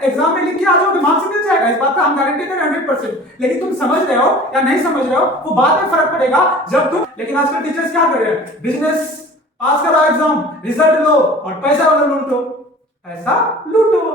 Exam में लिख के आ जाओ, दिमाग से मिल जाएगा, इस बात का हम गारंटी दे रहे हैं 100%। लेकिन तुम समझ रहे हो या नहीं समझ रहे हो वो बाद में फर्क पड़ेगा जब तुम। लेकिन आजकल टीचर्स क्या कर रहे हैं, बिजनेस पास करो एग्जाम, रिजल्ट लो और पैसा वाला लूटो, ऐसा लूटो।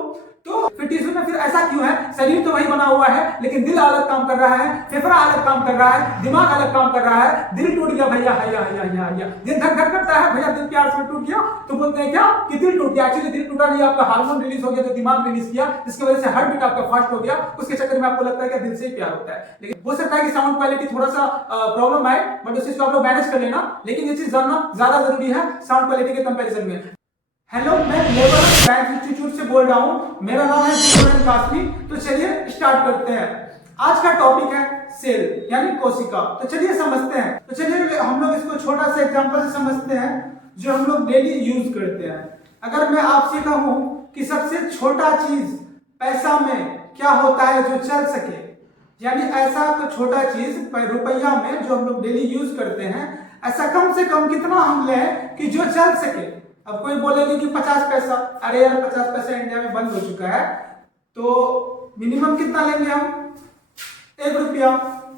तो फिर टीचर में फिर ऐसा क्यों है, शरीर तो वही बना हुआ है लेकिन दिल अलग काम कर रहा है, फेफड़ा अलग काम कर रहा है, दिमाग अलग काम कर रहा है। दिल टूट गया भैया, हैया हैया हैया हैया, दिल धक धक करता है भैया, दिल प्यार से टूट गया तो बोलते हैं क्या कि दिल टूट गया। एक्चुअली दिल टूटा नहीं, आपका हार्मोन रिलीज हो गया तो दिमाग रिलीज किया, जिसकी वजह से हार्ट बीट आपका फास्ट हो गया, उसके चक्कर में आपको लगता है कि दिल से ही प्यार होता है। लेकिन हो सकता है कि साउंड क्वालिटी थोड़ा सा प्रॉब्लम आए, बट उस चीज को आप लोग मैनेज कर लेना। लेकिन ये चीज जानना ज्यादा जरूरी है साउंड क्वालिटी के कंपैरिजन में। हेलो, मैं लेबर बैंक इंस्टीट्यूट से बोल रहा हूं, मेरा नाम है स्टूडेंट कास्मी। तो चलिए स्टार्ट करते हैं। आज का टॉपिक है सेल यानी कोशिका। तो चलिए समझते हैं। तो चलिए हम लोग इसको छोटा सा एग्जांपल से समझते हैं जो हम लोग डेली यूज करते हैं। अगर मैं आपसे कहूं कि सबसे छोटा चीज पैसा में क्या होता है जो चल सके, यानी ऐसा कोई छोटा चीज रुपया में जो हम लोग डेली यूज करते हैं, ऐसा कम से कम कितना हम लें कि जो चल सके। अब कोई बोलेगी कि 50 पैसा, अरे यार 50 पैसा इंडिया में बंद हो चुका है, तो मिनिमम कितना लेंगे हम, 1 रुपया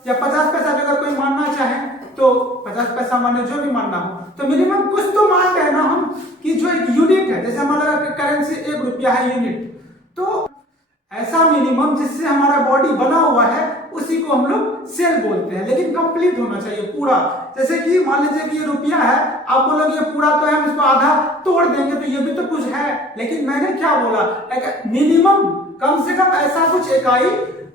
या 50 पैसा। अगर कोई मानना चाहे तो 50 पैसा माने, जो भी मानना हो, तो मिनिमम कुछ तो मान रहे ना हम कि जो एक यूनिट है, जैसे हमारा करेंसी 1 रुपया है यूनिट, तो ऐसा मिनिमम जिससे हमारा बॉडी बना हुआ है उसी को हम लोग सेल बोलते हैं। लेकिन कंप्लीट होना चाहिए पूरा। जैसे कि मान लीजिए कि ये रुपया है, आप बोलोगे ये पूरा तो है, हम इसको आधा तोड़ देंगे तो ये भी तो कुछ है। लेकिन मैंने क्या बोला, मिनिमम कम से कम ऐसा कुछ इकाई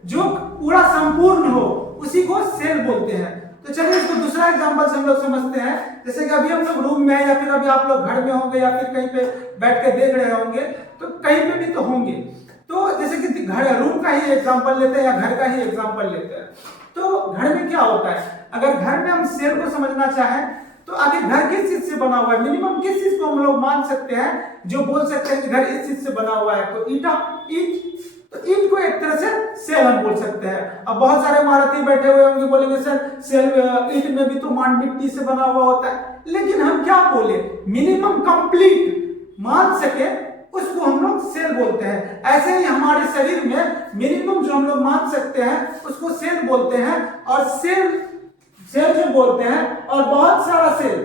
जो पूरा संपूर्ण हो, उसी को सेल बोलते हैं। तो चलिए इसको दूसरा एग्जांपल से हम लोग समझते हैं। जैसे कि अभी हम लोग रूम में है या फिर अभी आप लोग घर में होंगे या फिर कहीं पे बैठ के देख रहे होंगे, तो कहीं पे भी तो होंगे। तो जैसे कि घर रूम का ही एग्जांपल लेते हैं या घर का ही एग्जांपल लेते हैं। तो घर में क्या होता है, अगर घर में हम सेल को समझना चाहें तो आगे घर किस चीज से बना हुआ है, मिनिमम किस चीज को हम लोग मान सकते हैं जो बोल सकते हैं कि घर इस चीज से बना हुआ है, तो ईंट। तो ईंट को एक तरह से सेल हम बोल सकते हैं। अब बहुत सारे इमारती बैठे हुए होंगे, बोलेंगे सर सेल ईंट में भी तो मान मिट्टी से बना हुआ होता है। लेकिन हम क्या बोले, मिनिमम कंप्लीट मान सके उसको हम लोग सेल बोलते हैं। ऐसे ही हमारे शरीर में मिनिमम जो हम लोग मान सकते हैं उसको सेल बोलते हैं। और सेल जो बोलते हैं, और बहुत सारा सेल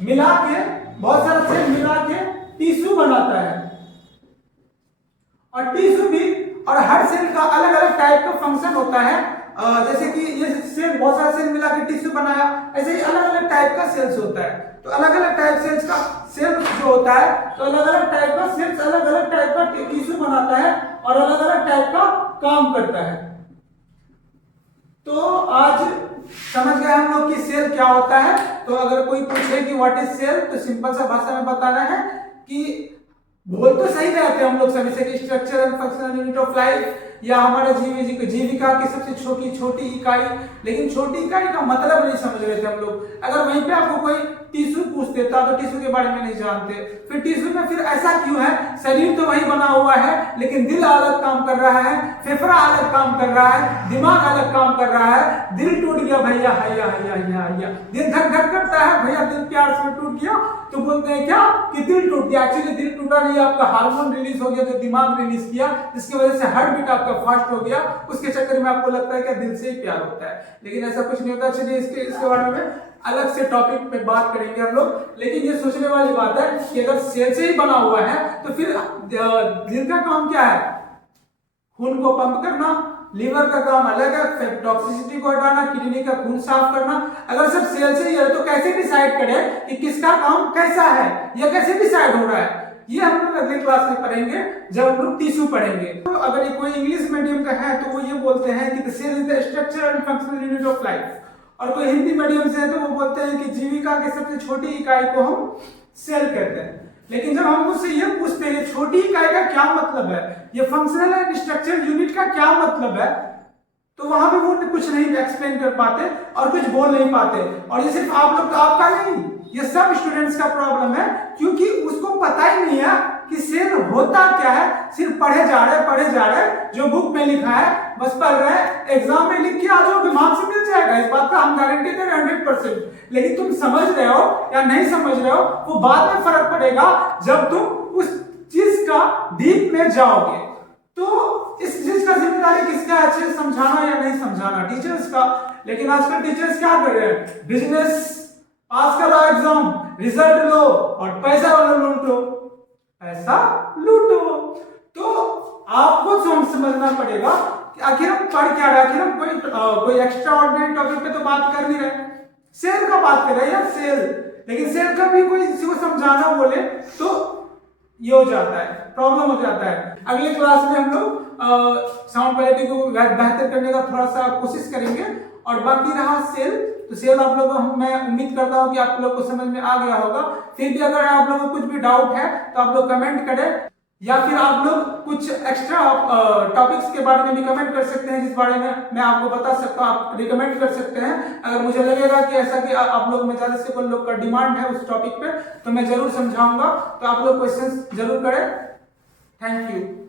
मिला के टिश्यू बनाता है। और टिश्यू भी, और हर सेल का अलग अलग टाइप का फंक्शन होता है। जैसे कि ये सेल, बहुत सारा सेल मिला के टिश्यू बनाया, ऐसे ही अलग अलग टाइप का सेल्स होता है। तो अलग अलग टाइप सेल्स का सेल जो होता है, तो अलग अलग टाइप का सेल्स अलग अलग टाइप का टिश्यू बनाता है और अलग अलग टाइप का काम करता है। तो आज समझ गए हम लोग कि सेल क्या होता है। तो अगर कोई पूछे कि व्हाट इज सेल, तो सिंपल सा भाषा में बताना है कि बोल तो सही रहते हैं हम लोग सभी से कि structure and functional unit of life, या हमारे जीविका की सबसे छोटी इकाई। लेकिन छोटी इकाई का मतलब नहीं समझ रहे थे हम लोग। अगर वहीं पे आपको कोई टिश्यू पूछ देता तो टिश्यू के बारे में नहीं जानते। फिर टिश्यू में फिर ऐसा क्यों है, शरीर तो वही बना हुआ है लेकिन दिल अलग काम कर रहा है, फेफड़ा अलग काम कर रहा है, दिमाग अलग काम कर रहा है। दिल टूट गया भैया, हैया हैया हैया हैया, दिल धक धक करता है भैया, दिल प्यार से टूट गया तो बोलते हैं क्या कि दिल टूट गया। एक्चुअली दिल टूटा नहीं, आपका हार्मोन रिलीज हो गया तो दिमाग रिलीज किया, जिसकी वजह से हार्ट बीट आपका फास्ट हो गया, उसके चक्कर में आपको लगता है कि दिल से ही प्यार होता है। लेकिन ऐसा कुछ नहीं होता। चलिए इसके बारे में अलग से टॉपिक पे बात करेंगे हम लोग। लेकिन ये सोचने वाली बात है कि अगर सेल से ही बना हुआ है तो फिर दिल का काम क्या है, खून को पंप करना। लीवर का काम अलग है, टॉक्सिसिटी को हटाना, किडनी का खून साफ करना। अगर सब सेल से ही है तो कैसे डिसाइड करें कि किसका काम कैसा है, या कैसे डिसाइड हो रहा है, ये हम लोग अगले क्लास में पढ़ेंगे जब हम लोग टिश्यू पढ़ेंगे। तो अगर ये कोई इंग्लिश मीडियम का है तो वो ये बोलते हैं कि the cell is the structure and functional unit of life. और कोई हिंदी मीडियम से है तो वो बोलते हैं कि जीविका की सबसे छोटी इकाई को हम सेल कहते हैं। लेकिन जब हम उससे ये पूछते हैं कि छोटी इकाई का क्या मतलब है, ये फंक्शनल एंड स्ट्रक्चर यूनिट का क्या मतलब है, तो वहां भी वो कुछ नहीं एक्सप्लेन कर पाते और कुछ बोल नहीं पाते। और ये सिर्फ आप लोग, आपका नहीं, ये सब स्टूडेंट्स का प्रॉब्लम है, क्योंकि उसको पता ही नहीं है कि सेल होता क्या है। सिर्फ पढ़े जा रहे, जो बुक में लिखा है बस पढ़ रहे हैं, एग्जाम में लिख के आ जाओ, दिमाग से मिल जाएगा, इस बात का हम गारंटी दे रहे हैं 100%। लेकिन तुम समझ रहे हो या नहीं समझ रहे हो वो बाद में फर्क पड़ेगा जब तुम चीज का डीप में जाओगे। तो इस चीज का जिम्मेदारी किसका है, अच्छे से समझाना या नहीं समझाना, टीचर्स का। लेकिन आजकल टीचर्स क्या कर रहे हैं, बिजनेस पास करो एग्जाम, रिजल्ट लो और पैसा वाला लूटो, पैसा लूटो। तो आपको समझना पड़ेगा कि आखिर हम पढ़ क्या रहे, आखिर हम कोई एक्स्ट्रा ऑर्डिनरी टॉपिक पे तो बात कर नहीं रहे, सेल का बात कर रहे हैं यार, सेल। लेकिन सेल का भी कोई किसी को समझाना बोले तो ये हो जाता है, प्रॉब्लम हो जाता है। अगले क्लास में हम लोग साउंड क्वालिटी को बेहतर करने का थोड़ा सा कोशिश करेंगे। और बाकी रहा सेल, तो सेल आप लोगों को मैं उम्मीद करता हूँ कि आप लोग को समझ में आ गया होगा। फिर भी अगर आप लोगों को कुछ भी डाउट है तो आप लोग कमेंट करें, या फिर आप लोग कुछ एक्स्ट्रा टॉपिक्स के बारे में भी कमेंट कर सकते हैं, जिस बारे में मैं आपको बता सकता हूँ, आप रिकमेंड कर सकते हैं। अगर मुझे लगेगा कि ऐसा कि आप लोग में ज्यादा से कोई लोग का डिमांड है उस टॉपिक पे, तो मैं जरूर समझाऊंगा। तो आप लोग क्वेश्चंस जरूर करें। Thank you.